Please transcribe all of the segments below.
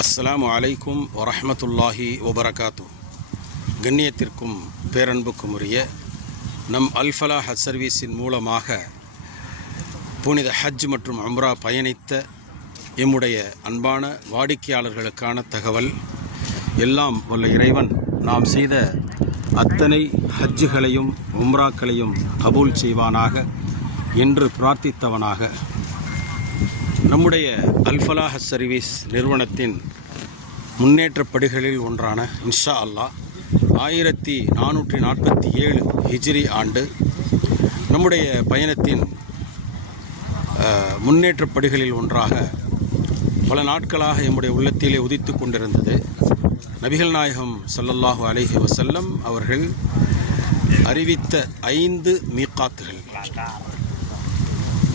அஸ்ஸலாமு அலைக்கும் வரஹ்மத்துல்லாஹி வபரகாத்து. கண்ணியத்திற்கும் பேரன்புக்கும் உரிய நம் அல்ஃபலாஹ் சர்வீஸின் மூலமாக புனித ஹஜ் மற்றும் உம்ரா பயணித்த எம்முடைய அன்பான வாடிக்கையாளர்களுக்கான தகவல். எல்லாம் வல்ல இறைவன் நாம் செய்த அத்தனை ஹஜ்ஜுகளையும் உம்ராக்களையும் கபூல் செய்வானாக என்று பிரார்த்தித்தவனாக, நம்முடைய அல்ஃபலாஹ் சர்வீஸ் நிறுவனத்தின் முன்னேற்றப்படுகளில் ஒன்றான இன்ஷா அல்லாஹ் 1447 ஹிஜ்ரி ஆண்டு நம்முடைய பயணத்தின் முன்னேற்றப்படுகளில் ஒன்றாக பல நாட்களாக எம்முடைய உள்ளத்திலே உதித்து கொண்டிருந்தது. நபிகள் நாயகம் ஸல்லல்லாஹு அலைஹி வஸல்லம் அவர்கள் அறிவித்த 5 மீகாத்துகள்,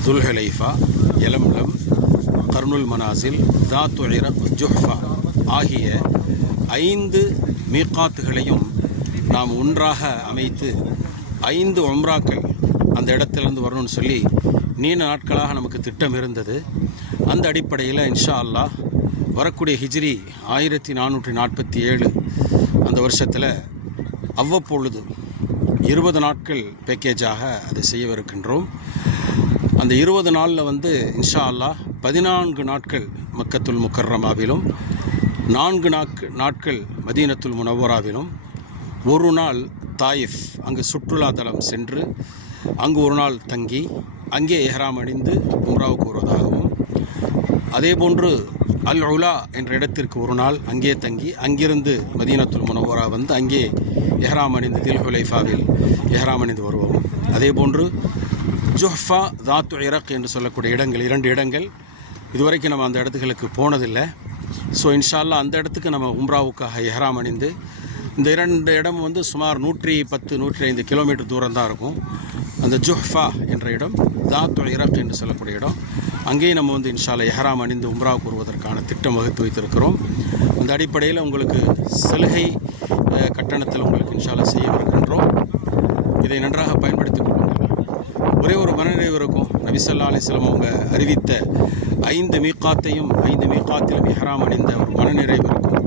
துல்ஹுலைஃபா, யலம்லம், கர்னுல் மனாசில், தாத்து இரக், ஜுஹ்ஃபா ஆகிய 5 மீகாத்துகளையும் நாம் ஒன்றாக அமைத்து 5 உம்ராக்கள் அந்த இடத்திலிருந்து வரணும்னு சொல்லி நீண்ட நாட்களாக நமக்கு திட்டம் இருந்தது. அந்த அடிப்படையில் இன்ஷா அல்லாஹ் வரக்கூடிய ஹிஜ்ரி 1447 அந்த வருஷத்தில் அவ்வப்பொழுது 20 நாட்கள் பேக்கேஜாக அதை செய்யவிருக்கின்றோம். அந்த 20 நாளில் இன்ஷா அல்லாஹ் 14 நாட்கள் மக்கத்துல் முக்கர்ரமாவிலும், 4 நாட்கள் மதீனத்துல் முனவ்வராவிலும், ஒரு நாள் தாயிஃப் அங்கு சுற்றுலா தலம் சென்று அங்கு ஒரு நாள் தங்கி அங்கே எஹ்ராம் அணிந்து உம்ராவுக்கு வருவதாகவும், அதேபோன்று அல் உலா என்ற இடத்திற்கு ஒரு நாள் அங்கே தங்கி அங்கிருந்து மதீனத்துல் முனவ்வரா வந்து அங்கே எஹ்ராம் அணிந்து துல்ஹுலைஃபாவில் எஹ்ராம் அணிந்து வருவோம். அதேபோன்று ஜுஹ்ஃபா, தாத்து இரக் என்று சொல்லக்கூடிய இடங்கள், 2 இடங்கள் இதுவரைக்கும் நம்ம அந்த இடத்துகளுக்கு போனதில்லை. ஸோ இன்ஷா அல்லாஹ் அந்த இடத்துக்கு நம்ம உம்ராவுக்காக எஹ்ராம் அணிந்து, இந்த 2 இடம் சுமார் 110-105 கிலோமீட்டர் தூரம் தான் இருக்கும். அந்த ஜுஹ்ஃபா என்ற இடம், தாத்து இரக் என்று சொல்லக்கூடிய இடம், அங்கேயும் நம்ம இன்ஷா அல்லாஹ் எஹ்ராம் அணிந்து உம்ராவுக்கு வருவதற்கான திட்டம் வகுத்து வைத்திருக்கிறோம். அந்த அடிப்படையில் உங்களுக்கு சலுகை கட்டணத்தில் உங்களுக்கு இன்ஷா அல்லாஹ் செய்யவிருக்கின்றோம். இதை நன்றாக பயன்படுத்திக் கொள்ளுங்கள். ஒரே ஒரு மனநிறைவு இருக்கும். நபி ஸல்லல்லாஹு அலைஹி வஸல்லம் அவங்க அறிவித்த 5 மீகாத்தையும் 5 மீகாத்திலும் எஹ்ராம் அணிந்த ஒரு மனநிறைவு இருக்கும்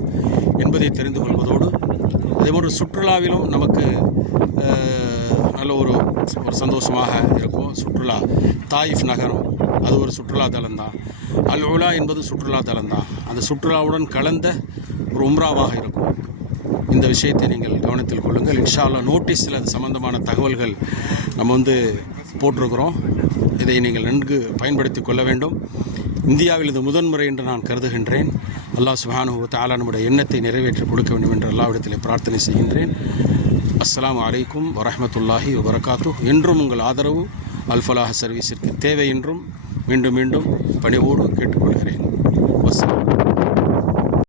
என்பதை தெரிந்து கொள்வதோடு, அதேபோன்று சுற்றுலாவிலும் நமக்கு நல்ல ஒரு சந்தோஷமாக இருக்கும். சுற்றுலா தாயிஃப் நகரம் அது ஒரு சுற்றுலா தலம்தான். அல் உலா என்பது சுற்றுலா தலம்தான். அந்த சுற்றுலாவுடன் கலந்த ஒரு உம்ராவாக இருக்கும். இந்த விஷயத்தை நீங்கள் கவனத்தில் கொள்ளுங்கள். இன்ஷா அல்லாஹ் நோட்டீஸில் அது சம்பந்தமான தகவல்கள் நம்ம போட்டிருக்கிறோம். இதை நீங்கள் நன்கு பயன்படுத்தி கொள்ள வேண்டும். இந்தியாவில் இது முதன்முறை என்று நான் கருதுகின்றேன். அல்லாஹ் சுப்ஹானஹு வ தஆலா நம்முடைய எண்ணத்தை நிறைவேற்றி கொடுக்க வேண்டும் என்று அல்லாஹ்விடத்தில் பிரார்த்தனை செய்கின்றேன். அஸ்ஸலாமு அலைக்கும் வரஹ்மத்துல்லாஹி வபரகாத்து. என்றும் உங்கள் ஆதரவு அல்ஃபலாஹ் சர்வீஸிற்கு தேவை என்றும் மீண்டும் மீண்டும் பணிவோடு கேட்டுக்கொள்கிறேன். வஸ்ஸலாம்.